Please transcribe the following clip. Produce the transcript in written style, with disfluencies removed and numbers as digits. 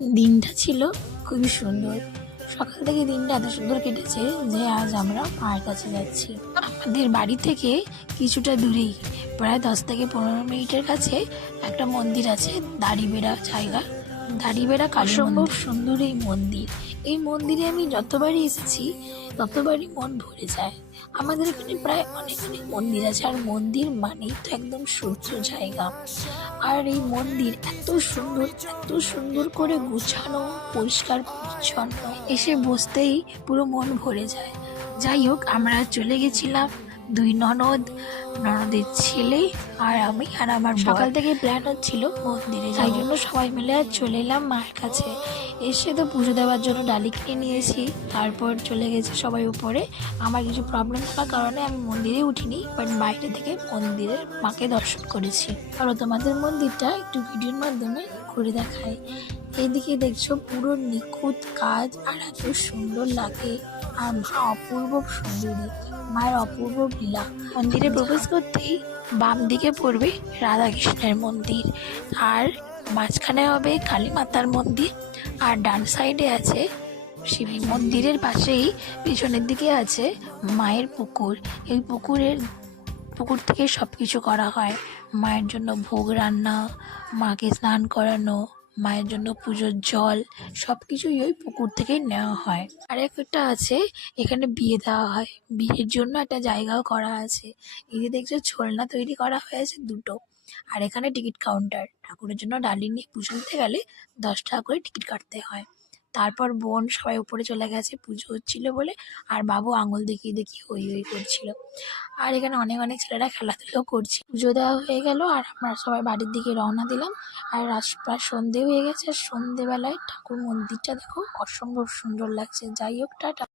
দিনটা ছিল খুবই সুন্দর। সকাল থেকে দিনটা এত সুন্দর কেটেছে যে আজ আমরা মায়ের কাছে যাচ্ছি। আমাদের বাড়ি থেকে কিছুটা দূরেই, প্রায় 10 থেকে 15 মিনিটের কাছে একটা মন্দির আছে, দাড়িবেড়া জায়গা, দাড়িবেড়া কালী অসম্ভব সুন্দর এই মন্দির। এই মন্দিরে আমি যতবারই এসেছি ততবারই মন ভরে যায়। আমাদের এখানে প্রায় অনেক অনেক মন্দির আছে, আর মন্দির মানেই তো একদম সূর্য জায়গা। আর এই মন্দির এত সুন্দর করে গুছানো, পরিষ্কার পরিচ্ছন্ন, এসে বসতেই পুরো মন ভরে যায়। যাই হোক, আমরা চলে গেছিলাম দুই ননদের ছেলে আর আমি আর আমার সকাল থেকে প্ল্যান হচ্ছিল মন্দিরে, যাই জন্য সবাই মিলে আর চলে এলাম মায়ের কাছে। এসে তো পুজো দেওয়ার জন্য ডালি কিনে নিয়েছি, তারপর চলে গেছে সবাই উপরে। আমার কিছু প্রবলেম থাকার কারণে আমি মন্দিরে উঠিনি, বাট বাইরে থেকে মন্দিরের মাকে দর্শন করেছি। আর তোমাদের মন্দিরটা একটু ভিডিওর মাধ্যমে ঘুরে দেখায়। এইদিকে দেখছো পুরো নিখুঁত কাজ, আর এত সুন্দর লাগে। আর মা অপূর্ব সুন্দরী, মায়ের অপূর্ব লীলা। মন্দিরে প্রবেশ করতেই বাম দিকে পড়বে রাধাকৃষ্ণের মন্দির, আর মাঝখানে হবে কালী মাতার মন্দির, আর ডান সাইডে আছে শিব মন্দিরের পাশেই পিছনের দিকে আছে মায়ের পুকুর। এই পুকুর থেকে সব কিছু করা হয়। মায়ের জন্য ভোগ রান্না, মাকে স্নান করানো, মায়ের জন্য পুজোর জল, সব কিছুই ওই পুকুর থেকেই নেওয়া হয়। আর একটা আছে, এখানে বিয়ে দেওয়া হয়, বিয়ের জন্য একটা জায়গাও করা আছে। এই যে দেখছো ঝোলনা তৈরি করা হয়েছে দুটো। আর এখানে টিকিট কাউন্টার, ঠাকুরের জন্য ডালি নিয়ে পুজো দিতে গেলে 10 টাকা করে টিকিট কাটতে হয়। তারপর বোন সবাই উপরে চলে গেছে পুজো হচ্ছিল বলে, আর বাবু আঙুল দেখিয়ে দেখিয়ে হই হই করছিল। আর এখানে অনেক অনেক ছেলেরা খেলাধুলো করছে। পুজো দেওয়া হয়ে গেল আর আমরা সবাই বাড়ির দিকে রওনা দিলাম। আর প্রায় সন্ধে হয়ে গেছে, আর সন্ধেবেলায় ঠাকুর মন্দিরটা দেখো অসম্ভব সুন্দর লাগছে। যাই হোক, টাটা।